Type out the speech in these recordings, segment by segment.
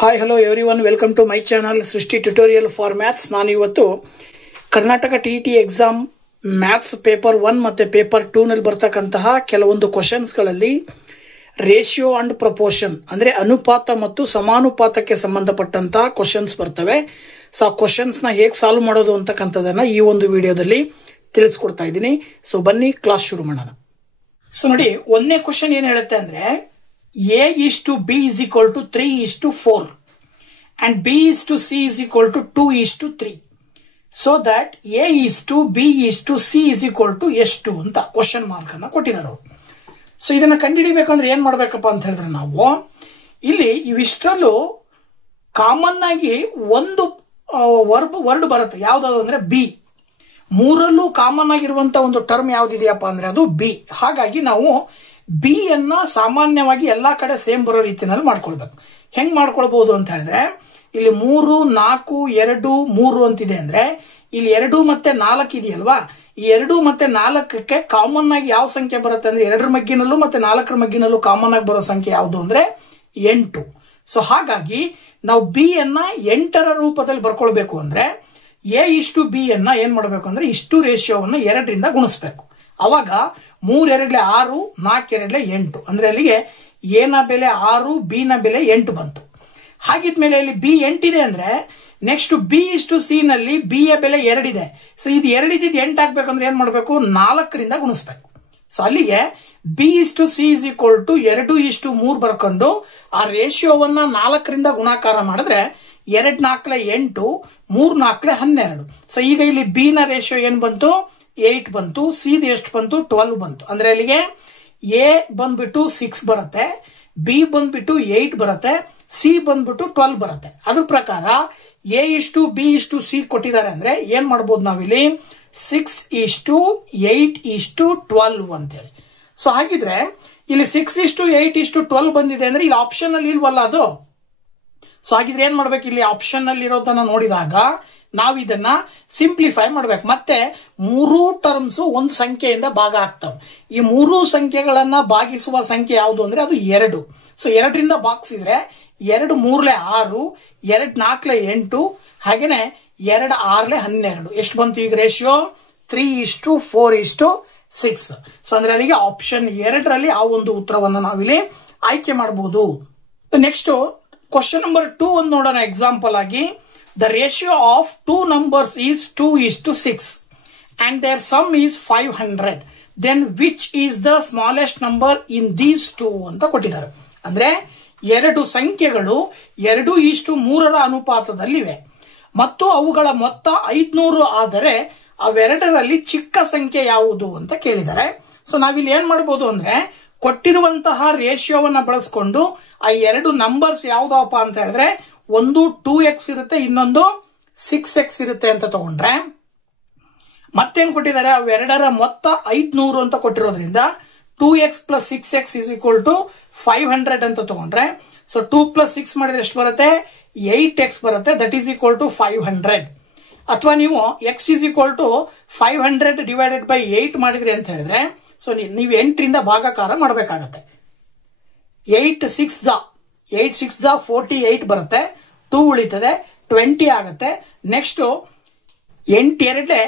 Hi hello everyone, welcome to my channel Srishti tutorial for maths. ನಾನು ಇವತ್ತು Karnataka TET exam maths paper 1 ಮತ್ತು paper 2 ನಲ್ಲಿ ಬರ್ತಕ್ಕಂತಹ ಕೆಲವೊಂದು ಕ್ವಶನ್ಸ್ಗಳಲ್ಲಿ ರೇಷಿಯೋ ಅಂಡ್ ಪ್ರಪೋರ್ಷನ್ ಅಂದರೆ ಅನುಪಾತ ಮತ್ತು ಸಮಾನುಪಾತಕ್ಕೆ ಸಂಬಂಧಪಟ್ಟಂತಹ ಕ್ವಶನ್ಸ್ ಬರ್ತವೆ. ಸೊ ಆ ಕ್ವಶನ್ಸ್ ನ ಹೇಗೆ ಸಾಲ್ವ್ ಮಾಡೋದು ಅಂತಕ್ಕಂಥದನ್ನ ಈ ಒಂದು ವಿಡಿಯೋದಲ್ಲಿ ತಿಳಿಸ್ಕೊಡ್ತಾ ಇದ್ದೀನಿ. ಸೊ ಬನ್ನಿ ಕ್ಲಾಸ್ ಶುರು ಮಾಡೋಣ. ಸೊ ನೋಡಿ, ಒಂದನೇ ಕ್ವಶನ್ ಏನ್ ಹೇಳುತ್ತೆ ಅಂದ್ರೆ A is to B is equal to 3 is to 4 and B is to C is equal to 2 is to 3 so that A is to B is to C is equal to ಎಷ್ಟು ಅಂತ question mark ಅನ್ನ ಕೊಟ್ಟಿದ್ದಾರೆ. So ಇದನ್ನ ಕಂಡುಹಿಡಿಬೇಕಂದ್ರೆ ಏನ್ ಮಾಡ್ಬೇಕಪ್ಪ ಅಂತ ಹೇಳಿದ್ರೆ, ನಾವು ಇಲ್ಲಿ ಇವಿಷ್ಟರಲ್ಲೂ ಕಾಮನ್ ಆಗಿ ಒಂದು ವರ್ಡ್ ಬರುತ್ತೆ. ಯಾವ್ದಾದ್ರು ಅಂದ್ರೆ ಬಿ. ಮೂರಲ್ಲೂ ಕಾಮನ್ ಆಗಿರುವಂತ ಒಂದು ಟರ್ಮ್ ಯಾವ್ದಿದೆಯಪ್ಪ ಅಂದ್ರೆ ಅದು ಬಿ. ಹಾಗಾಗಿ ನಾವು ಬಿ ಅನ್ನ ಸಾಮಾನ್ಯವಾಗಿ ಎಲ್ಲಾ ಕಡೆ ಸೇಮ್ ಬರೋ ರೀತಿಯಲ್ಲಿ ಮಾಡ್ಕೊಳ್ಬೇಕು. ಹೆಂಗ್ ಮಾಡ್ಕೊಳ್ಬಹುದು ಅಂತ ಹೇಳಿದ್ರೆ, ಇಲ್ಲಿ 3, 4, 2, 3 ಅಂತಿದೆ ಅಂದ್ರೆ ಇಲ್ಲಿ 2 ಮತ್ತೆ 4 ಇದೆಯಲ್ವಾ, ಈ 2 ಮತ್ತೆ 4ಕ್ಕೆ ಕಾಮನ್ ಆಗಿ ಯಾವ ಸಂಖ್ಯೆ ಬರುತ್ತೆ ಅಂದ್ರೆ 2ರ ಮಗ್ಗಿನಲ್ಲೂ ಮತ್ತೆ 4ರ ಮಗ್ಗಿನಲ್ಲೂ ಕಾಮನ್ ಆಗಿ ಬರೋ ಸಂಖ್ಯೆ ಯಾವುದು ಅಂದ್ರೆ 8. ಸೊ ಹಾಗಾಗಿ ನಾವು ಬಿ ಅನ್ನ 8ರ ರೂಪದಲ್ಲಿ ಬರ್ಕೊಳ್ಬೇಕು ಅಂದ್ರೆ ಎ ಇಷ್ಟು ಬಿ ಅನ್ನ ಏನ್ ಮಾಡಬೇಕು ಅಂದ್ರೆ ಇಷ್ಟು ರೇಷಿಯೋವನ್ನು 2ರಿಂದ ಗುಣಿಸ್ಬೇಕು. ಅವಾಗ 3 2 6, 4 2 8 ಅಂದ್ರೆ ಅಲ್ಲಿಗೆ ಎ ನ ಬೆಲೆ 6, ಬಿ ನ ಬೆಲೆ 8 ಬಂತು. ಹಾಗಿದ್ಮೇಲೆ ಇಲ್ಲಿ ಬಿ 8 ಇದೆ ಅಂದ್ರೆ ನೆಕ್ಸ್ಟ್ ಬಿ ಇಷ್ಟು ಸಿ ನಲ್ಲಿ ಬಿ ಯ ಬೆಲೆ 2 ಇದೆ. ಸೊ ಇದು 2 ಇದ್ದಿದ್ದು 8 ಆಗ್ಬೇಕಂದ್ರೆ ಏನ್ ಮಾಡಬೇಕು, 4ರಿಂದ ಗುಣಿಸ್ಬೇಕು. ಸೊ ಅಲ್ಲಿಗೆ ಬಿ ಇಷ್ಟು ಸಿ ಇಸ್ ಈಕ್ವಲ್ ಟು 2 ಇಷ್ಟು 3 ಬರ್ಕೊಂಡು ಆ ರೇಷಿಯೋವನ್ನ 4ರಿಂದ ಗುಣಾಕಾರ ಮಾಡಿದ್ರೆ 2 4 8, 3 4 12. ಸೊ ಈಗ ಇಲ್ಲಿ ಬಿ ನ ರೇಷಿಯೋ ಏನ್ ಬಂತು, 8 ಬಂತು. ಸಿ ಎಷ್ಟು ಬಂತು, 12 ಬಂತು. ಅಂದ್ರೆ ಅಲ್ಲಿಗೆ ಎ ಬಂದ್ಬಿಟ್ಟು 6 ಬರುತ್ತೆ, ಬಿ ಬಂದ್ಬಿಟ್ಟು 8 ಬರುತ್ತೆ, ಸಿ ಬಂದ್ಬಿಟ್ಟು 12 ಬರುತ್ತೆ. ಅದ್ರ ಪ್ರಕಾರ ಎ ಇಷ್ಟು ಬಿ ಇಷ್ಟು ಸಿ ಕೊಟ್ಟಿದ್ದಾರೆ ಅಂದ್ರೆ ಏನ್ ಮಾಡಬಹುದು ನಾವಿಲ್ಲಿ 6 ಇಷ್ಟು 8 ಇಷ್ಟು 12 ಅಂತೇಳಿ. ಸೊ ಹಾಗಿದ್ರೆ ಇಲ್ಲಿ 6 ಇಷ್ಟು 8 ಇಷ್ಟು 12 ಬಂದಿದೆ ಅಂದ್ರೆ ಇಲ್ಲಿ ಆಪ್ಷನ್ ಅಲ್ಲಿ ಇಲ್ವಲ್ಲ ಅದು. ಸೊ ಹಾಗಿದ್ರೆ ಏನ್ ಮಾಡ್ಬೇಕು, ಇಲ್ಲಿ ಆಪ್ಷನ್ ಅಲ್ಲಿ ಇರೋದನ್ನ ನೋಡಿದಾಗ ನಾವು ಇದನ್ನ ಸಿಂಪ್ಲಿಫೈ ಮಾಡ್ಬೇಕು. ಮತ್ತೆ 3 ಟರ್ಮ್ಸ್ ಒಂದು ಸಂಖ್ಯೆಯಿಂದ ಭಾಗ ಆಗ್ತವೆ. ಈ 3 ಸಂಖ್ಯೆಗಳನ್ನ ಭಾಗಿಸುವ ಸಂಖ್ಯೆ ಯಾವುದು ಅಂದ್ರೆ ಅದು 2. ಸೊ 2ರಿಂದ ಭಾಗಿಸಿದ್ರೆ 2 3 6, 2 4 8, ಹಾಗೇನೆ 2 6 12. ಎಷ್ಟು ಬಂತು ಈಗ ರೇಷಿಯೋ 3 ಇಷ್ಟು 4 ಇಷ್ಟು 6. ಸೊ ಅಂದ್ರೆ ಅಲ್ಲಿಗೆ ಆಪ್ಷನ್ 2ರಲ್ಲಿ ಆ ಒಂದು ಉತ್ತರವನ್ನ ನಾವಿಲ್ಲಿ ಆಯ್ಕೆ ಮಾಡಬಹುದು. ನೆಕ್ಸ್ಟ್ ಕ್ವಶನ್ ನಂಬರ್ 2 ಒಂದು ನೋಡೋಣ. ಎಕ್ಸಾಂಪಲ್ ಆಗಿ, the ratio of two numbers is 2 is to 6 and their sum is 500. Then which is the smallest number in these two ಅಂತ ಕೊಟ್ಟಿದ್ದಾರೆ. ಅಂದ್ರೆ 2 ಸಂಖ್ಯೆಗಳು 2 ಇಷ್ಟು 3ರ ಅನುಪಾತದಲ್ಲಿವೆ ಮತ್ತು ಅವುಗಳ ಮೊತ್ತ 500 ಆದರೆ ಅವೆರಡರಲ್ಲಿ ಚಿಕ್ಕ ಸಂಖ್ಯೆ ಯಾವುದು ಅಂತ ಕೇಳಿದ್ದಾರೆ. ಸೊ ನಾವಿಲ್ಲಿ ಏನ್ ಮಾಡಬಹುದು ಅಂದ್ರೆ ಕೊಟ್ಟಿರುವಂತಹ ರೇಷಿಯೋವನ್ನ ಬಳಸ್ಕೊಂಡು ಆ 2 ನಂಬರ್ಸ್ ಯಾವ್ದಪ್ಪ ಅಂತ ಹೇಳಿದ್ರೆ ಒಂದು 2x ಇರುತ್ತೆ, ಇನ್ನೊಂದು 6x ಇರುತ್ತೆ ಅಂತ ತಗೊಂಡ್ರೆ, ಮತ್ತೇನ್ ಕೊಟ್ಟಿದ್ದಾರೆ ಅವೆರಡರ ಮೊತ್ತ 500 ಅಂತ ಕೊಟ್ಟಿರೋದ್ರಿಂದ 2x plus 6x is equal to 500 ಅಂತ ತಗೊಂಡ್ರೆ, ಸೊ 2 plus 6 ಮಾಡಿದ್ರೆ ಎಷ್ಟು ಬರುತ್ತೆ, 8x ಬರುತ್ತೆ. That is equal to 500. ಅಥವಾ ನೀವು x is equal to 500 divided by 8 ಮಾಡಿದ್ರಿ ಅಂತ ಹೇಳಿದ್ರೆ, ಸೊ ನೀವು 8ರಿಂದ ಭಾಗಾಕಾರ ಮಾಡಬೇಕಾಗತ್ತೆ. 8 6 48 ಬರುತ್ತೆ, 2 ಉಳಿತದೆ, 20 ಆಗುತ್ತೆ. ನೆಕ್ಸ್ಟ್ 8 2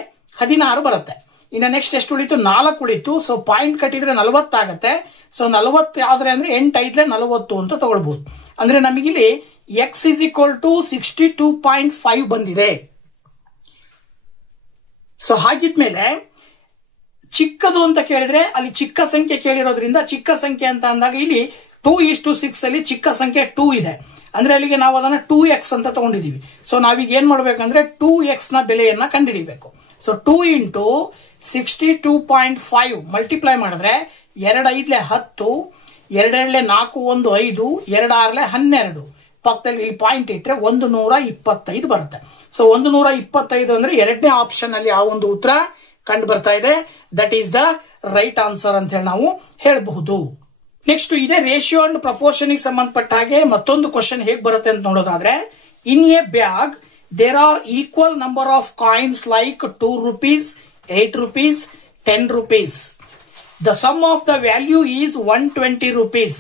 16 ಬರುತ್ತೆ. ಇನ್ನು ನೆಕ್ಸ್ಟ್ ಎಷ್ಟು ಉಳಿತು, 4 ಉಳಿತು. ಸೊ ಪಾಯಿಂಟ್ ಕಟ್ಟಿದ್ರೆ 40 ಆಗುತ್ತೆ. ಸೊ 40 ಆದ್ರೆ ಅಂದ್ರೆ 8 5 40 ಅಂತ ತಗೊಳ್ಬಹುದು. ಅಂದ್ರೆ ನಮಗಿಲ್ಲಿ ಎಕ್ಸ್ ಇಸ್ ಈಕ್ವಲ್ ಟು 62.5 ಬಂದಿದೆ. ಸೊ ಹಾಗಿದ್ಮೇಲೆ ಚಿಕ್ಕದು ಅಂತ ಕೇಳಿದ್ರೆ ಅಲ್ಲಿ ಚಿಕ್ಕ ಸಂಖ್ಯೆ ಕೇಳಿರೋದ್ರಿಂದ ಚಿಕ್ಕ ಸಂಖ್ಯೆ ಅಂತ ಅಂದಾಗ ಇಲ್ಲಿ 2 ಇಷ್ಟು 6 ಅಲ್ಲಿ ಚಿಕ್ಕ ಸಂಖ್ಯೆ 2 ಇದೆ. ಅಂದ್ರೆ ಅಲ್ಲಿಗೆ ನಾವು ಅದನ್ನ 2x ಅಂತ ತಗೊಂಡಿದೀವಿ. ಸೊ ನಾವೀಗ ಏನ್ ಮಾಡ್ಬೇಕಂದ್ರೆ 2x ನ ಬೆಲೆಯನ್ನ ಕಂಡುಹಿಡಿಬೇಕು. ಸೊ 2 ಇಂಟು 62.5 ಮಲ್ಟಿಪ್ಲೈ ಮಾಡಿದ್ರೆ 2 5 10, 2 2 4 1 5, 2 6 12. ಪಕ್ಕದಲ್ಲಿ ಇಲ್ಲಿ ಪಾಯಿಂಟ್ ಇಟ್ರೆ 125 ಬರುತ್ತೆ. ಸೊ 125 ಅಂದ್ರೆ 2ನೇ ಆಪ್ಷನ್ ಅಲ್ಲಿ ಆ ಒಂದು ಉತ್ತರ ಕಂಡು ಬರ್ತಾ ಇದೆ. That is the right answer ಅಂತ ಹೇಳಿ ನಾವು ಹೇಳಬಹುದು. ನೆಕ್ಸ್ಟ್ ಇದೇ ರೇಷಿಯೋ ಅಂಡ್ ಪ್ರಪೋರ್ಷನ್ ಸಂಬಂಧಪಟ್ಟ ಹಾಗೆ ಮತ್ತೊಂದು ಕ್ವಶನ್ ಹೇಗೆ ಬರುತ್ತೆ ಅಂತ ನೋಡೋದಾದ್ರೆ, in a bag there are equal number of coins like 2 rupees, 8 rupees, 10 rupees. The sum of the value is 120 rupees.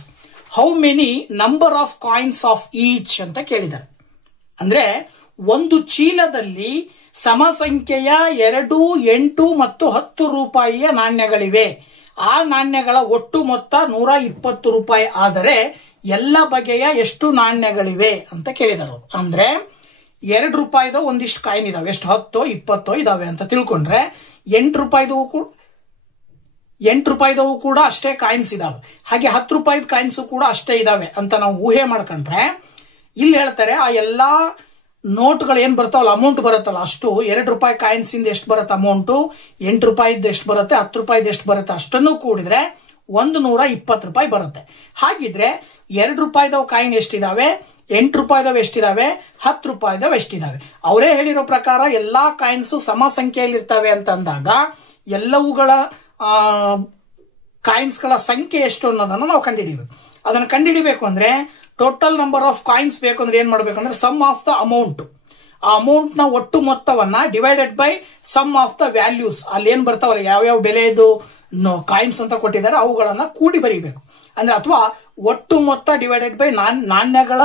How many number of coins of each ಅಂತ ಕೇಳಿದ್ದಾರೆ. ಅಂದ್ರೆ ಒಂದು ಚೀಲದಲ್ಲಿ ಸಮ ಸಂಖ್ಯೆಯ 2, 8 ಮತ್ತು 10 ರೂಪಾಯಿಯ ನಾಣ್ಯಗಳಿವೆ. ಆ ನಾಣ್ಯಗಳ ಒಟ್ಟು ಮೊತ್ತ 120 ರೂಪಾಯಿ ಆದರೆ ಎಲ್ಲ ಬಗೆಯ ಎಷ್ಟು ನಾಣ್ಯಗಳಿವೆ ಅಂತ ಕೇಳಿದರು. ಅಂದ್ರೆ 2 ರೂಪಾಯಿದ ಒಂದಿಷ್ಟು ಕಾಯಿನ್ ಇದಾವೆ, ಎಷ್ಟು 10, 20 ಇದಾವೆ ಅಂತ ತಿಳ್ಕೊಂಡ್ರೆ 8 ರೂಪಾಯಿದವು ಕೂಡ ಅಷ್ಟೇ ಕಾಯಿನ್ಸ್ ಇದಾವೆ, ಹಾಗೆ 10 ರೂಪಾಯಿದ ಕಾಯಿನ್ಸ್ ಕೂಡ ಅಷ್ಟೇ ಇದಾವೆ ಅಂತ ನಾವು ಊಹೆ ಮಾಡ್ಕೊಂಡ್ರೆ, ಇಲ್ಲಿ ಹೇಳ್ತಾರೆ ಆ ಎಲ್ಲಾ ನೋಟ್ಗಳು ಏನ್ ಬರ್ತಾವಲ್ಲ, ಅಮೌಂಟ್ ಬರುತ್ತಲ್ಲ, ಅಷ್ಟು 2 ರೂಪಾಯಿ ಕಾಯಿನ್ಸ್ ಇಂದ ಎಷ್ಟು ಬರುತ್ತೆ ಅಮೌಂಟು, 8 ರೂಪಾಯಿದ್ದು ಎಷ್ಟು ಬರುತ್ತೆ, 10 ರೂಪಾಯಿದ್ದು ಎಷ್ಟು ಬರುತ್ತೆ, ಅಷ್ಟನ್ನು ಕೂಡಿದ್ರೆ 120 ರೂಪಾಯಿ ಬರುತ್ತೆ. ಹಾಗಿದ್ರೆ 2 ರೂಪಾಯಿದವು ಕಾಯಿನ್ ಎಷ್ಟಿದಾವೆ, 8 ರೂಪಾಯಿದವು ಎಷ್ಟಿದಾವೆ, 10 ರೂಪಾಯಿದವು ಎಷ್ಟಿದಾವೆ? ಅವರೇ ಹೇಳಿರೋ ಪ್ರಕಾರ ಎಲ್ಲಾ ಕಾಯಿನ್ಸ್ ಸಮ ಸಂಖ್ಯೆಯಲ್ಲಿ ಇರ್ತವೆ ಅಂತ ಅಂದಾಗ ಎಲ್ಲವುಗಳ ಕಾಯಿನ್ಸ್ ಗಳ ಸಂಖ್ಯೆ ಎಷ್ಟು ಅನ್ನೋದನ್ನು ನಾವು ಕಂಡುಹಿಡಿಯಬೇಕು. ಅದನ್ನು ಕಂಡುಹಿಡಿಬೇಕು ಅಂದ್ರೆ ಟೋಟಲ್ ನಂಬರ್ ಆಫ್ ಕಾಯಿನ್ಸ್ ಬೇಕು ಅಂದ್ರೆ ಏನ್ ಮಾಡ್ಬೇಕಂದ್ರೆ ಸಮ್ ಆಫ್ ದ ಅಮೌಂಟ್, ಆ ಅಮೌಂಟ್ ನ ಒಟ್ಟು ಮೊತ್ತವನ್ನ divided by sum of the values, ಅಲ್ಲಿ ಏನ್ ಬರ್ತಾವಲ್ಲ ಯಾವ್ಯಾವ ಬೆಲೆಯದು ಕಾಯಿನ್ಸ್ ಅಂತ ಕೊಟ್ಟಿದ್ದಾರೆ ಅವುಗಳನ್ನ ಕೂಡಿ ಬರೀಬೇಕು. ಅಂದ್ರೆ ಅಥವಾ ಒಟ್ಟು ಮೊತ್ತ ಡಿವೈಡೆಡ್ ಬೈ ನಾಣ್ಯಗಳ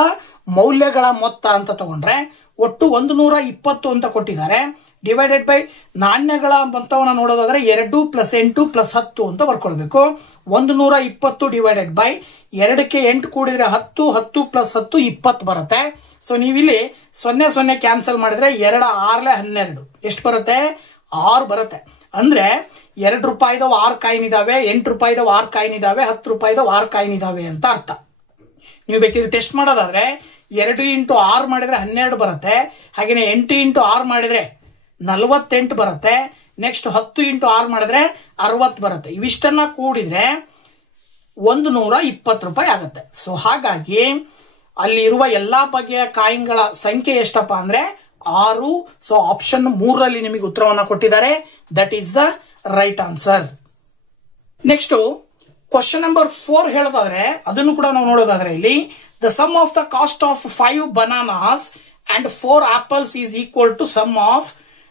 ಮೌಲ್ಯಗಳ ಮೊತ್ತ ಅಂತ ತಗೊಂಡ್ರೆ ಒಟ್ಟು 120 ಅಂತ ಕೊಟ್ಟಿದ್ದಾರೆ, ಡಿವೈಡೆಡ್ ಬೈ ನಾಣ್ಯಗಳ ಮೊತ್ತವನ್ನು ನೋಡೋದಾದ್ರೆ 2 + 8 + 10 ಅಂತ ಬರ್ಕೊಳ್ಬೇಕು. 120 ಡಿವೈಡೆಡ್ ಬೈ 2ಕ್ಕೆ 8 ಕೂಡಿದ್ರೆ 10, 10 + 10 20 ಬರುತ್ತೆ. ಸೊ ನೀವಿಲ್ಲಿ 0 ಕ್ಯಾನ್ಸಲ್ ಮಾಡಿದ್ರೆ 2 6 12 ಎಷ್ಟು ಬರುತ್ತೆ, 6 ಬರುತ್ತೆ. ಅಂದ್ರೆ 2 ರೂಪಾಯಿದವು 6 ಕಾಯಿನ್ ಇದಾವೆ, 8 ರೂಪಾಯಿದವು 6 ಕಾಯಿನ್ ಇದಾವೆ, 10 ರೂಪಾಯಿದವು 6 ಕಾಯಿನ್ ಇದಾವೆ ಅಂತ ಅರ್ಥ. ನೀವು ಬೇಕಿದ್ರೆ ಟೆಸ್ಟ್ ಮಾಡೋದಾದ್ರೆ 2 × 6 ಮಾಡಿದ್ರೆ 12 ಬರುತ್ತೆ, ಹಾಗೇನೆ 8 × 6 ಮಾಡಿದ್ರೆ 48 ಬರುತ್ತೆ, ನೆಕ್ಸ್ಟ್ 10 × 6 ಮಾಡಿದ್ರೆ 60 ಬರುತ್ತೆ. ಇವಿಷ್ಟನ್ನ ಕೂಡಿದ್ರೆ 120 ರೂಪಾಯಿ ಆಗುತ್ತೆ. ಸೊ ಹಾಗಾಗಿ ಅಲ್ಲಿ ಇರುವ ಎಲ್ಲಾ ಬಗೆಯ ಕಾಯಿನ್ಗಳ ಸಂಖ್ಯೆ ಎಷ್ಟಪ್ಪ ಅಂದ್ರೆ 6. ಸೊ ಆಪ್ಷನ್ 3ರಲ್ಲಿ ನಿಮಗೆ ಉತ್ತರವನ್ನ ಕೊಟ್ಟಿದ್ದಾರೆ. That is the right answer. Next question number 4 ಹೇಳೋದಾದ್ರೆ ಅದನ್ನು ಕೂಡ ನಾವು ನೋಡೋದಾದ್ರೆ ಇಲ್ಲಿ the sum of the cost of 5 bananas and 4 apples is equal to sum of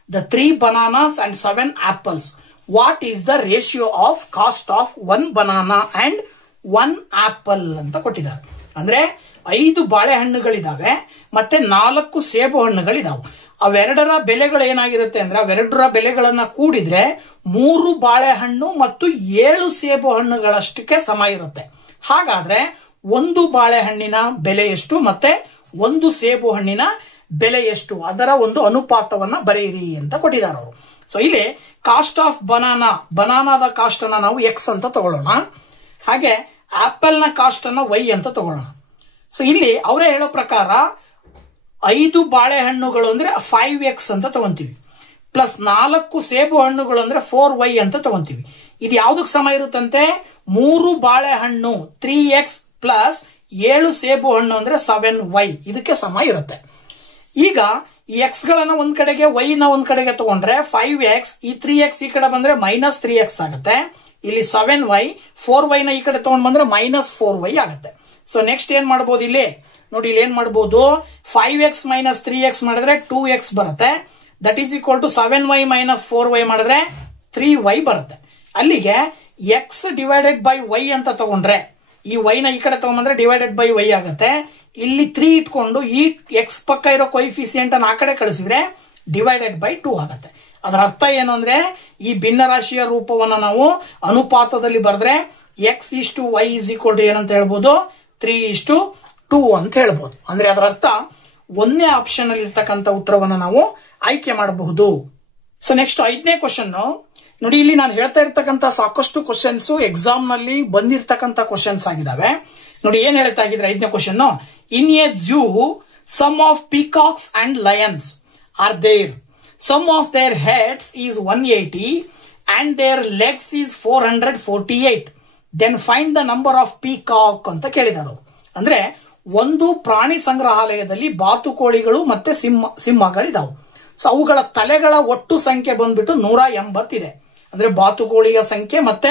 the 3 bananas and 7 apples. What is the ratio of cost of 1 banana and 1 apple ಅಂತ ಕೊಟ್ಟಿದ್ದಾರೆ. ಅಂದ್ರೆ 5 ಬಾಳೆಹಣ್ಣುಗಳಿದಾವೆ ಮತ್ತೆ 4 ಸೇಬು ಹಣ್ಣುಗಳಿದಾವೆ. ಅವೆರಡರ ಬೆಲೆಗಳು ಏನಾಗಿರುತ್ತೆ ಅಂದ್ರೆ ಅವೆರಡರ ಬೆಲೆಗಳನ್ನ ಕೂಡಿದ್ರೆ 3 ಬಾಳೆಹಣ್ಣು ಮತ್ತು 7 ಸೇಬು ಹಣ್ಣುಗಳಷ್ಟಕ್ಕೆ ಸಮ ಇರುತ್ತೆ. ಹಾಗಾದ್ರೆ 1 ಬಾಳೆಹಣ್ಣಿನ ಬೆಲೆ ಎಷ್ಟು ಮತ್ತೆ 1 ಸೇಬು ಹಣ್ಣಿನ ಬೆಲೆ ಎಷ್ಟು, ಅದರ ಒಂದು ಅನುಪಾತವನ್ನ ಬರೆಯಿರಿ ಅಂತ ಕೊಟ್ಟಿದ್ದಾರೆ ಅವರು. ಸೊ ಇಲ್ಲಿ ಕಾಸ್ಟ್ ಆಫ್ ಬನಾನಾದ ಕಾಸ್ಟ್ ಅನ್ನ ನಾವು ಎಕ್ಸ್ ಅಂತ ತಗೊಳ್ಳೋಣ, ಹಾಗೆ ಆಪಲ್ ನ ಕಾಸ್ಟ್ ಅನ್ನ ವೈ ಅಂತ ತಗೊಳ್ಳೋಣ. ಸೊ ಇಲ್ಲಿ ಅವರೇ ಹೇಳೋ ಪ್ರಕಾರ 5 ಬಾಳೆಹಣ್ಣುಗಳು ಅಂದ್ರೆ 5x ಅಂತ ತಗೊಂತೀವಿ, ಪ್ಲಸ್ 4 ಸೇಬು ಹಣ್ಣುಗಳು ಅಂದ್ರೆ 4y ಅಂತ ತಗೊಂತೀವಿ. ಇದು ಯಾವ್ದಕ್ ಸಮ ಇರುತ್ತಂತೆ, 3 ಬಾಳೆಹಣ್ಣು 3x ಪ್ಲಸ್ 7 ಸೇಬು ಹಣ್ಣು ಅಂದ್ರೆ 7y ಇದಕ್ಕೆ ಸಮ ಇರುತ್ತೆ. ಈಗ ಈ ಎಕ್ಸ್ ಗಳನ್ನ ಒಂದ್ ಕಡೆಗೆ ವೈ ನ ಒಂದ್ ಕಡೆಗೆ ತಗೊಂಡ್ರೆ 5x, ಈ 3x ಈ ಕಡೆ ಬಂದ್ರೆ -3x ಆಗುತ್ತೆ. ಇಲ್ಲಿ 7y, 4y ನ ಈ ಕಡೆ ತಗೊಂಡ್ ಬಂದ್ರೆ -4y ಆಗುತ್ತೆ. ಸೊ ನೆಕ್ಸ್ಟ್ ಏನ್ ಮಾಡಬಹುದು ಇಲ್ಲಿ ನೋಡಿ, ಇಲ್ಲಿ ಏನ್ ಮಾಡಬಹುದು, 5x - 3x ಮಾಡಿದ್ರೆ 2x ಬರುತ್ತೆ. That is equal to 7y - 4y ಮಾಡಿದ್ರೆ 3y ಬರುತ್ತೆ. ಅಲ್ಲಿಗೆ x ಡಿವೈಡೆಡ್ ಬೈ y ಅಂತ ತಗೊಂಡ್ರೆ ಈ y ನ ಈ ಕಡೆ ತಗೊಂಡ್ಬಂದ್ರೆ ಡಿವೈಡೆಡ್ ಬೈ y ಆಗುತ್ತೆ. ಇಲ್ಲಿ 3 ಇಟ್ಕೊಂಡು ಈ x ಪಕ್ಕ ಇರೋ ಕೊಯಿಫಿಸಿಯಂಟ್ ಅನ್ನು ಆ ಕಡೆ ಕಳಿಸಿದ್ರೆ ಡಿವೈಡೆಡ್ ಬೈ 2 ಆಗುತ್ತೆ. ಅದರ ಅರ್ಥ ಏನು ಅಂದ್ರೆ ಈ ಭಿನ್ನರಾಶಿಯ ರೂಪವನ್ನ ನಾವು ಅನುಪಾತದಲ್ಲಿ ಬರೆದ್ರೆ x:y = ಏನಂತ ಹೇಳ್ಬೋದು, 3:2 ಅಂತ ಹೇಳ್ಬೋದು. ಅಂದ್ರೆ ಅದರ ಅರ್ಥ 1ನೇ ಆಪ್ಷನ್ ಅಲ್ಲಿ ಇರ್ತಕ್ಕಂಥ ಉತ್ತರವನ್ನ ನಾವು ಆಯ್ಕೆ ಮಾಡಬಹುದು. ಸೊ ನೆಕ್ಸ್ಟ್ 5ನೇ ಕ್ವಶನ್ ನೋಡಿ, ಇಲ್ಲಿ ನಾನು ಹೇಳ್ತಾ ಇರ್ತಕ್ಕಂಥ ಸಾಕಷ್ಟು ಕ್ವಶನ್ಸ್ ಎಕ್ಸಾಮ್ ನಲ್ಲಿ ಬಂದಿರತಕ್ಕಂಥ ಕ್ವಶನ್ಸ್ ಆಗಿದಾವೆ. ನೋಡಿ ಏನ್ ಹೇಳ್ತಾ ಇದ್ರೆ 5ನೇ question, in a zoo sum of peacocks and lions are there, sum of their heads is 180 and their legs is 448, then find the number of peacock ಅಂತ ಕೇಳಿದರು. ಅಂದ್ರೆ ಒಂದು ಪ್ರಾಣಿ ಸಂಗ್ರಹಾಲಯದಲ್ಲಿ ಬಾತುಕೋಳಿಗಳು ಮತ್ತೆ ಸಿಂಹಗಳಿದಾವೆ. ಸೊ ಅವುಗಳ ತಲೆಗಳ ಒಟ್ಟು ಸಂಖ್ಯೆ ಬಂದ್ಬಿಟ್ಟು 180 ಇದೆ. ಅಂದ್ರೆ ಬಾತುಕೋಳಿಯ ಸಂಖ್ಯೆ ಮತ್ತೆ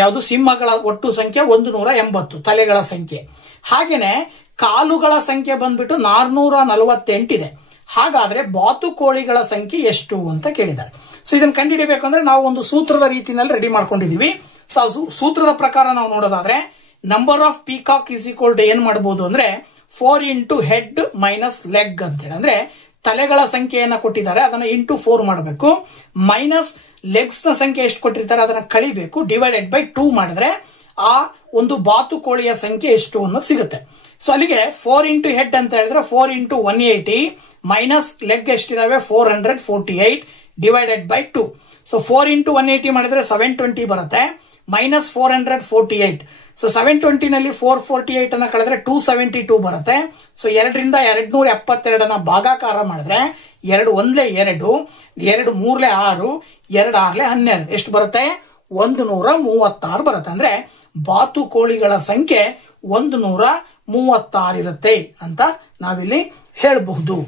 ಯಾವುದು ಸಿಂಹಗಳ ಒಟ್ಟು ಸಂಖ್ಯೆ 180 ತಲೆಗಳ ಸಂಖ್ಯೆ. ಹಾಗೇನೆ ಕಾಲುಗಳ ಸಂಖ್ಯೆ ಬಂದ್ಬಿಟ್ಟು 448 ಇದೆ. ಹಾಗಾದ್ರೆ ಬಾತುಕೋಳಿಗಳ ಸಂಖ್ಯೆ ಎಷ್ಟು ಅಂತ ಕೇಳಿದ್ದಾರೆ. ಸೊ ಇದನ್ನ ಕಂಡುಹಿಡಿಯಬೇಕಂದ್ರೆ ನಾವು ಒಂದು ಸೂತ್ರದ ರೀತಿಯಲ್ಲಿ ರೆಡಿ ಮಾಡ್ಕೊಂಡಿದೀವಿ. ಸೊ ಸೂತ್ರದ ಪ್ರಕಾರ ನಾವು ನೋಡೋದಾದ್ರೆ number of peacock is equal to ಏನ್ ಮಾಡಬಹುದು ಅಂದ್ರೆ 4 ಇಂಟು ಹೆಡ್ ಮೈನಸ್ ಲೆಗ್ ಅಂತ ಹೇಳಿ, ಅಂದ್ರೆ ತಲೆಗಳ ಸಂಖ್ಯೆಯನ್ನ ಕೊಟ್ಟಿದ್ದಾರೆ ಅದನ್ನ ಇಂಟು 4 ಮಾಡಬೇಕು, ಮೈನಸ್ ಲೆಗ್ಸ್ ನ ಸಂಖ್ಯೆ ಎಷ್ಟು ಕೊಟ್ಟಿರ್ತಾರೆ ಅದನ್ನ ಕಳಿಬೇಕು, ಡಿವೈಡೆಡ್ ಬೈ 2 ಮಾಡಿದ್ರೆ ಆ ಒಂದು ಬಾತುಕೋಳಿಯ ಸಂಖ್ಯೆ ಎಷ್ಟು ಅನ್ನೋದು ಸಿಗುತ್ತೆ. ಸೊ ಅಲ್ಲಿಗೆ 4 ಇಂಟು ಹೆಡ್ ಅಂತ ಹೇಳಿದ್ರೆ 4 ಇಂಟು 180 ಮೈನಸ್ ಲೆಗ್ ಎಷ್ಟಿದಾವೆ 448 ಡಿವೈಡೆಡ್ ಬೈ 2. ಸೊ 4 ಇಂಟು 180 ಮಾಡಿದ್ರೆ 720 ಬರುತ್ತೆ, ಮೈನಸ್ 448. ಸೊ 720 ನಲ್ಲಿ 448 ಅನ್ನ ಕಳೆದ್ರೆ 272 ಬರುತ್ತೆ. ಸೊ 2ರಿಂದ 272 ಅನ್ನ ಭಾಗಾಕಾರ ಮಾಡಿದ್ರೆ 2 1 2, 2 3 6, 2 6 12 ಎಷ್ಟು ಬರುತ್ತೆ? 136 ಬರುತ್ತೆ. ಅಂದ್ರೆ ಬಾತುಕೋಳಿಗಳ ಸಂಖ್ಯೆ 136 ಇರುತ್ತೆ ಅಂತ ನಾವಿಲ್ಲಿ ಹೇಳಬಹುದು.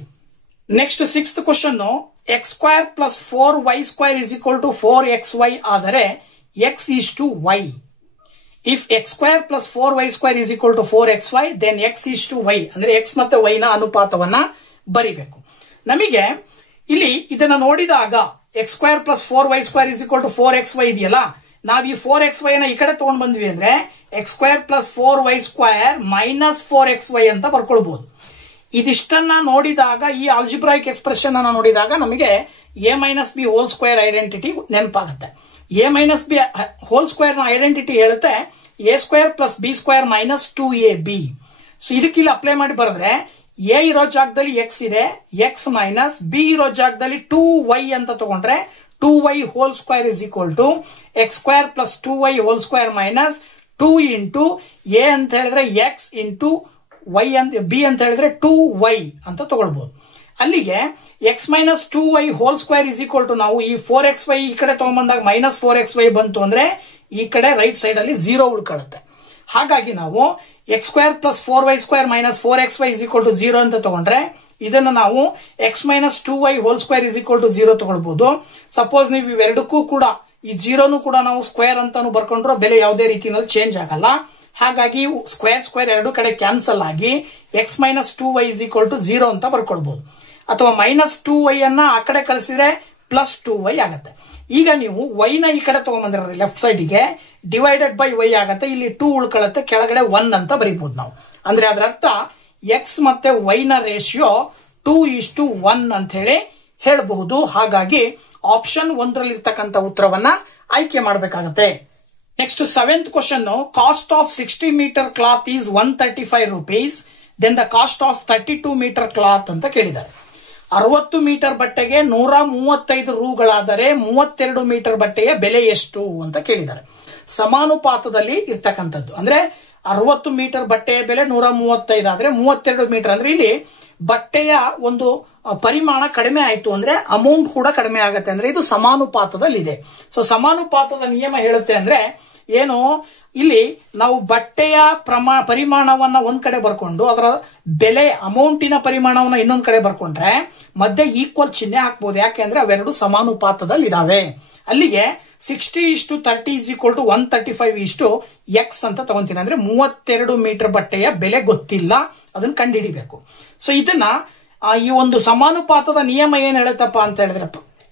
Next 6th question, x square plus 4y square is equal to 4xy ಆದರೆ x is to y. If x square plus 4y square is equal to 4xy then x is to y. ಅಂದ್ರೆ x ಮತ್ತೆ y ನ ಅನುಪಾತವನ್ನ ಬರಿಬೇಕು. ನಮಗೆ ಇಲ್ಲಿ ಇದನ್ನ ನೋಡಿದಾಗ x square plus 4y square is equal to 4xy ಇದೆಯಲ್ಲ, ನಾವ್ ಈ 4xy ನ ಈ ಕಡೆ ತಗೊಂಡ್ ಬಂದ್ವಿ ಅಂದ್ರೆ X square plus 4y square minus 4xy ಅಂತ ಬರ್ಕೊಳ್ಬಹುದು. ಇದಿಷ್ಟನ್ನ ನೋಡಿದಾಗ ಈ ಆಲ್ಜಿಬ್ರಾಯಿಕ್ ಎಕ್ಸ್ಪ್ರೆಷನ್ ಅನ್ನ ನೋಡಿದಾಗ ನಮಗೆ a minus B whole square identity ನೆನಪಾಗುತ್ತೆ. a minus B whole square ನ ಐಡೆಂಟಿಟಿ ಹೇಳುತ್ತೆ a square plus B square minus 2ab. So ಇದಕ್ಕಿಲ್ಲಿ ಅಪ್ಲೈ ಮಾಡಿ ಬರೆದ್ರೆ a ಇರೋ ಜಾಗದಲ್ಲಿ x ಇದೆ, x ಮೈನಸ್ ಬಿ ಇರೋ ಜಾಗದಲ್ಲಿ 2y ಅಂತ ತಗೊಂಡ್ರೆ 2y whole square is equal to x square plus 2y whole square minus 2 into a ಅಂತ ಹೇಳಿದ್ರೆ x ಇಂಟು y ಅಂತ ಬಿ ಅಂತ ಹೇಳಿದ್ರೆ 2y ಅಂತ ತಗೊಳ್ಬಹುದು. ಅಲ್ಲಿಗೆ x minus 2y whole square is equal to ನಾವು ಈ 4xy ಈ ಕಡೆ ತಗೊಂಡ್ಬಂದಾಗ ಮೈನಸ್ 4xy ಬಂತು ಅಂದ್ರೆ ಈ ಕಡೆ ರೈಟ್ ಸೈಡ್ ಅಲ್ಲಿ 0 ಉಳ್ಕೊಳ್ಳುತ್ತೆ. ಹಾಗಾಗಿ ನಾವು x square plus 4y square minus 4xy is equal to 0 ಅಂತ ತಗೊಂಡ್ರೆ ಇದನ್ನ ನಾವು x minus 2y whole square is equal to 0 ತಗೊಳ್ಬಹುದು. ಸಪೋಸ್ ನೀವು ಇವೆರಡಕ್ಕೂ ಕೂಡ ಈ 0 ಕೂಡ ನಾವು ಸ್ಕ್ವೇರ್ ಅಂತಾನು ಬರ್ಕೊಂಡ್ರೆ ಬೆಲೆ ಯಾವುದೇ ರೀತಿಯಲ್ಲಿ ಚೇಂಜ್ ಆಗಲ್ಲ. ಹಾಗಾಗಿ ಸ್ಕ್ವೇರ್ ಸ್ಕ್ವೇರ್ ಎರಡು ಕಡೆ ಕ್ಯಾನ್ಸಲ್ ಆಗಿ x minus 2y is equal to 0 ಅಂತ ಬರ್ಕೊಳ್ಬಹುದು. ಅಥವಾ ಮೈನಸ್ 2y ಅನ್ನ ಆ ಕಡೆ ಕಳಿಸಿದ್ರೆ ಪ್ಲಸ್ 2y ಆಗುತ್ತೆ. ಈಗ ನೀವು y ನ ಈ ಕಡೆ ತಗೊಂಡ್ಬಂದ್ರೆ ಲೆಫ್ಟ್ ಸೈಡ್ ಗೆ ಡಿವೈಡೆಡ್ ಬೈ y ಆಗುತ್ತೆ, ಇಲ್ಲಿ 2 ಉಳ್ಕೊಳ್ಳುತ್ತೆ, ಕೆಳಗಡೆ 1 ಅಂತ ಬರೀಬಹುದು ನಾವು. ಅಂದ್ರೆ ಅದರ ಅರ್ಥ x ಮತ್ತೆ y ನ ರೇಷಿಯೋ 2:1 ಅಂತ ಹೇಳಿ ಹೇಳಬಹುದು. ಹಾಗಾಗಿ ಆಪ್ಷನ್ 1ರಲ್ಲಿ ಇರ್ತಕ್ಕಂಥ ಉತ್ತರವನ್ನ ಆಯ್ಕೆ ಮಾಡಬೇಕಾಗುತ್ತೆ. Next 7th question, cost of 60 metre cloth is 135 rupees, then the cost of 32 metre cloth ಅಂತ ಕೇಳಿದ್ದಾರೆ. 60 ಮೀಟರ್ ಬಟ್ಟೆಗೆ 135 ರೂಗಳಾದರೆ 32 ಮೀಟರ್ ಬಟ್ಟೆಯ ಬೆಲೆ ಎಷ್ಟು ಅಂತ ಕೇಳಿದ್ದಾರೆ. ಸಮಾನುಪಾತದಲ್ಲಿ ಇರ್ತಕ್ಕಂಥದ್ದು. ಅಂದ್ರೆ 60 ಮೀಟರ್ ಬಟ್ಟೆಯ ಬೆಲೆ 135 ಆದ್ರೆ 32 ಮೀಟರ್ ಅಂದ್ರೆ ಇಲ್ಲಿ ಬಟ್ಟೆಯ ಒಂದು ಪರಿಮಾಣ ಕಡಿಮೆ ಆಯ್ತು ಅಂದ್ರೆ ಅಮೌಂಟ್ ಕೂಡ ಕಡಿಮೆ ಆಗುತ್ತೆ. ಅಂದ್ರೆ ಇದು ಸಮಾನುಪಾತದಲ್ಲಿದೆ. ಸೊ ಸಮಾನುಪಾತದ ನಿಯಮ ಹೇಳುತ್ತೆ ಅಂದ್ರೆ ಏನು, ಇಲ್ಲಿ ನಾವು ಬಟ್ಟೆಯ ಪರಿಮಾಣವನ್ನ ಒಂದ್ ಕಡೆ ಬರ್ಕೊಂಡು ಅದರ ಬೆಲೆ ಅಮೌಂಟಿನ ಪರಿಮಾಣವನ್ನ ಇನ್ನೊಂದ್ ಕಡೆ ಬರ್ಕೊಂಡ್ರೆ ಮಧ್ಯೆ ಈಕ್ವಲ್ ಚಿಹ್ನೆ ಹಾಕ್ಬಹುದು. ಯಾಕೆಂದ್ರೆ ಅವೆರಡು ಸಮಾನುಪಾತದಲ್ಲಿ ಇದಾವೆ. ಅಲ್ಲಿಗೆ 60:30 ಇಸ್ ಈಕ್ವಲ್ ಟು 135 x ಅಂತ ತಗೊಂತೀನಿ. ಅಂದ್ರೆ 32 ಮೀಟರ್ ಬಟ್ಟೆಯ ಬೆಲೆ ಗೊತ್ತಿಲ್ಲ, ಅದನ್ನ ಕಂಡುಹಿಡಿಬೇಕು. ಸೊ ಇದನ್ನ ಈ ಒಂದು ಸಮಾನುಪಾತದ ನಿಯಮ ಏನ್ ಹೇಳುತ್ತಪ್ಪ ಅಂತ ಹೇಳಿದ್ರೆ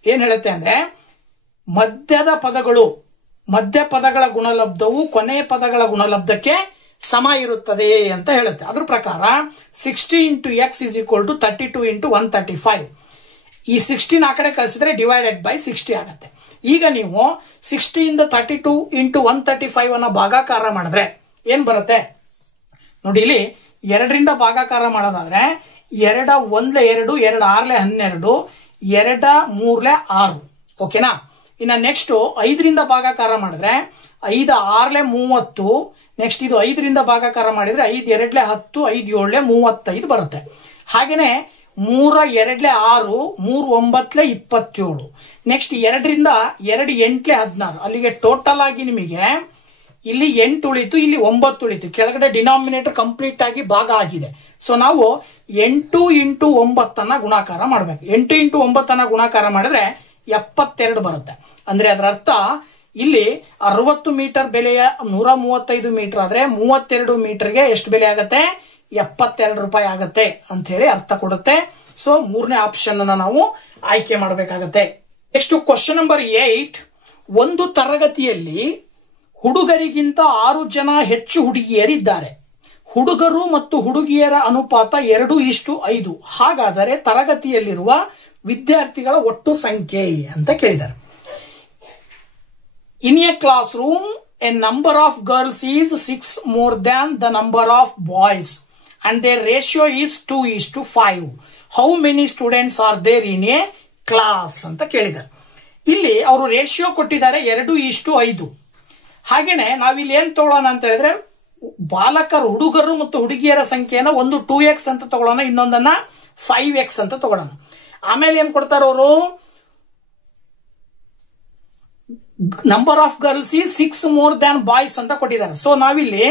ಏನ್ ಹೇಳುತ್ತೆ ಅಂದ್ರೆ ಮಧ್ಯ ಪದಗಳ ಗುಣಲಬ್ಧವು ಕೊನೆ ಪದಗಳ ಗುಣಲಬ್ಧಕ್ಕೆ ಸಮ ಇರುತ್ತದೆ ಅಂತ ಹೇಳುತ್ತೆ. ಅದ್ರ ಪ್ರಕಾರ 60 into x is equal to 32 into 135. ಈ 16 ಆ ಕಡೆ ಕಳಿಸಿದ್ರೆ ಡಿವೈಡೆಡ್ ಬೈ 60 ಆಗುತ್ತೆ. ಈಗ ನೀವು 60 ಇಂದ 32 ಇಂಟು 135 ಅನ್ನ ಭಾಗಾಕಾರ ಮಾಡಿದ್ರೆ ಏನ್ ಬರುತ್ತೆ ನೋಡಿ. ಇಲ್ಲಿ 2ರಿಂದ ಭಾಗಾಕಾರ ಮಾಡೋದಾದ್ರೆ 2 1 2, 2 6 12, 2 3 6. ಓಕೆನಾ. ಇನ್ನ ನೆಕ್ಸ್ಟ್ 5ರಿಂದ ಭಾಗಾಕಾರ ಮಾಡಿದ್ರೆ 5 6 30. ನೆಕ್ಸ್ಟ್ ಇದು 5ರಿಂದ ಭಾಗಾಕಾರ ಮಾಡಿದ್ರೆ 5 2 10, 5 7 35 ಬರುತ್ತೆ. ಹಾಗೇನೆ 3 2 6, 3 9 27. ನೆಕ್ಸ್ಟ್ 2ರಿಂದ 2 8 16. ಅಲ್ಲಿಗೆ ಟೋಟಲ್ ಆಗಿ ನಿಮಗೆ ಇಲ್ಲಿ 8 ಉಳಿತು, ಇಲ್ಲಿ 9 ಉಳಿತು. ಕೆಳಗಡೆ ಡಿನಾಮಿನೇಟರ್ ಕಂಪ್ಲೀಟ್ ಆಗಿ ಭಾಗ ಆಗಿದೆ. ಸೊ ನಾವು 8 ಇಂಟು 9 ಅನ್ನ ಗುಣಾಕಾರ ಮಾಡಬೇಕು. 8 ಇಂಟು 9 ಅನ್ನ ಗುಣಾಕಾರ ಮಾಡಿದ್ರೆ 72 ಬರುತ್ತೆ. ಅಂದ್ರೆ ಅದರ ಅರ್ಥ ಇಲ್ಲಿ 60 ಮೀಟರ್ ಬೆಲೆಯ 135 ಮೀಟರ್ ಆದ್ರೆ 32 ಮೀಟರ್ಗೆ ಎಷ್ಟು ಬೆಲೆ ಆಗುತ್ತೆ? 72 ರೂಪಾಯಿ ಆಗತ್ತೆ ಅಂತ ಹೇಳಿ ಅರ್ಥ ಕೊಡುತ್ತೆ. ಸೊ 3ನೇ ಆಪ್ಷನ್ ಅನ್ನ ನಾವು ಆಯ್ಕೆ ಮಾಡಬೇಕಾಗತ್ತೆ. ನೆಕ್ಸ್ಟ್ ಕ್ವಶನ್ ನಂಬರ್ 8, ಒಂದು ತರಗತಿಯಲ್ಲಿ ಹುಡುಗರಿಗಿಂತ 6 ಜನ ಹೆಚ್ಚು ಹುಡುಗಿಯರಿದ್ದಾರೆ. ಹುಡುಗರು ಮತ್ತು ಹುಡುಗಿಯರ ಅನುಪಾತ 2:5. ಹಾಗಾದರೆ ತರಗತಿಯಲ್ಲಿರುವ ವಿದ್ಯಾರ್ಥಿಗಳ ಒಟ್ಟು ಸಂಖ್ಯೆ ಅಂತ ಕೇಳಿದ್ದಾರೆ. In a class room A number of girls is 6 more than the number of boys and their ratio is 2:5. How many students are there in a class ಅಂತ ಕೇಳಿದ್ದಾರೆ. ಇಲ್ಲಿ ಅವರು ರೇಷಿಯೋ ಕೊಟ್ಟಿದ್ದಾರೆ 2:5. ಹಾಗೇನೆ ನಾವಿಲ್ಲಿ ಏನ್ ತಗೊಳ್ಳೋಣ ಅಂತ ಹೇಳಿದ್ರೆ, ಬಾಲಕರು ಹುಡುಗರು ಮತ್ತು ಹುಡುಗಿಯರ ಸಂಖ್ಯೆನ ಒಂದು 2x ಅಂತ ತಗೊಳ್ಳೋಣ, ಇನ್ನೊಂದನ್ನ 5x ಅಂತ ತಗೊಳ್ಳೋಣ. ಆಮೇಲೆ ಏನ್ ಕೊಡ್ತಾರ ಅವರು, ನಂಬರ್ ಆಫ್ ಗರ್ಲ್ಸ್ ಈ 6 more than ಬಾಯ್ಸ್ ಅಂತ ಕೊಟ್ಟಿದ್ದಾರೆ. ಸೊ ನಾವಿಲ್ಲಿ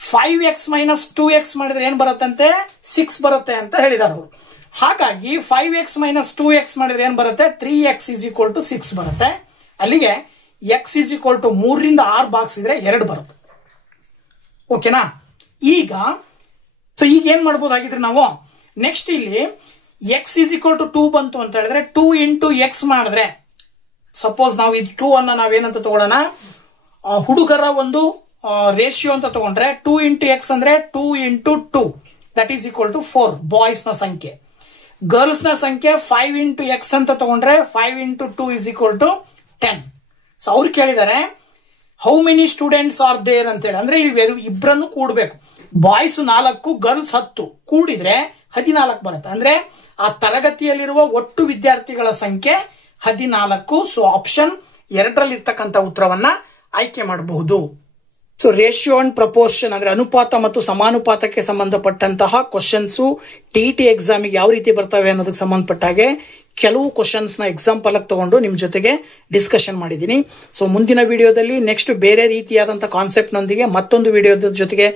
5x - 2x ಮಾಡಿದ್ರೆ ಏನ್ ಬರುತ್ತಂತೆ, 6 ಬರುತ್ತೆ ಅಂತ ಹೇಳಿದಾರೆ ಅವರು. ಹಾಗಾಗಿ 5x - 2x ಮಾಡಿದ್ರೆ ಏನ್ ಬರುತ್ತೆ, 3x = 6 ಬರುತ್ತೆ. ಅಲ್ಲಿಗೆ x = 3 ರಿಂದ 6 ಭಾಗಿಸಿದ್ರೆ 2 ಬರುತ್ತೆ. ಓಕೆನಾ? ಈಗ ಈಗ ಏನ್ ಮಾಡ್ಬೋದಾಗಿದ್ರೆ ನಾವು ನೆಕ್ಸ್ಟ್ ಇಲ್ಲಿ x = 2 ಬಂತು ಅಂತ ಹೇಳಿದ್ರೆ 2 × x ಮಾಡಿದ್ರೆ, ಸಪೋಸ್ ನಾವು ಇದು 2 ಅನ್ನ ನಾವೇನಂತ ತಗೊಳ್ಳೋಣ, ಹುಡುಗರ ಒಂದು ರೇಷಿಯೋ ಅಂತ ತಗೊಂಡ್ರೆ 2 × x ಅಂದ್ರೆ 2 × 2 ದಟ್ ಈಸ್ = 4 ಬಾಯ್ಸ್ ನ ಸಂಖ್ಯೆ. ಗರ್ಲ್ಸ್ ನ ಸಂಖ್ಯೆ 5 × x ಅಂತ ತಗೊಂಡ್ರೆ 5 × 2 = 10. ಸೊ ಅವ್ರು ಕೇಳಿದ್ದಾರೆ how many students are there ಅಂತ ಹೇಳಿ, ಅಂದ್ರೆ ಇಲ್ಲಿ ಇಬ್ಬರನ್ನು ಕೂಡಬೇಕು. ಬಾಯ್ಸ್ 4, ಗರ್ಲ್ಸ್ 10 ಕೂಡಿದ್ರೆ 14 ಬರುತ್ತೆ. ಅಂದ್ರೆ ಆ ತರಗತಿಯಲ್ಲಿರುವ ಒಟ್ಟು ವಿದ್ಯಾರ್ಥಿಗಳ ಸಂಖ್ಯೆ 14. ಸೊ ಆಪ್ಷನ್ 2ರಲ್ಲಿ ಇರ್ತಕ್ಕಂಥ ಉತ್ತರವನ್ನ ಆಯ್ಕೆ ಮಾಡಬಹುದು. ಸೊ ರೇಷಿಯೋ ಅಂಡ್ ಪ್ರಪೋರ್ಷನ್ ಅಂದ್ರೆ ಅನುಪಾತ ಮತ್ತು ಸಮಾನುಪಾತಕ್ಕೆ ಸಂಬಂಧಪಟ್ಟಂತಹ ಕ್ವಶನ್ಸ್ ಟಿಇಟಿ ಎಕ್ಸಾಮಿಗೆ ಯಾವ ರೀತಿ ಬರ್ತವೆ ಅನ್ನೋದಕ್ಕೆ ಸಂಬಂಧಪಟ್ಟ ಹಾಗೆ ಕೆಲವು ಕ್ವಶನ್ಸ್ ನ ಎಕ್ಸಾಂಪಲ್ ಆಗಿ ತಗೊಂಡು ನಿಮ್ ಜೊತೆಗೆ ಡಿಸ್ಕಷನ್ ಮಾಡಿದ್ದೀನಿ. ಸೊ ಮುಂದಿನ ವಿಡಿಯೋದಲ್ಲಿ ನೆಕ್ಸ್ಟ್ ಬೇರೆ ರೀತಿಯಾದಂತಹ ಕಾನ್ಸೆಪ್ಟ್ ನೊಂದಿಗೆ ಮತ್ತೊಂದು ವಿಡಿಯೋದ ಜೊತೆಗೆ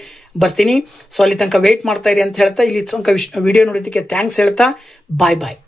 ಬರ್ತೀನಿ. ಸೊ ಅಲ್ಲಿ ತನಕ ವೇಟ್ ಮಾಡ್ತಾ ಇರಿ ಅಂತ ಹೇಳ್ತಾ ಇಲ್ಲಿ ತನಕ ವಿಡಿಯೋ ನೋಡಿದ್ದಕ್ಕೆ ಥ್ಯಾಂಕ್ಸ್ ಹೇಳ್ತಾ ಬಾಯ್ ಬಾಯ್.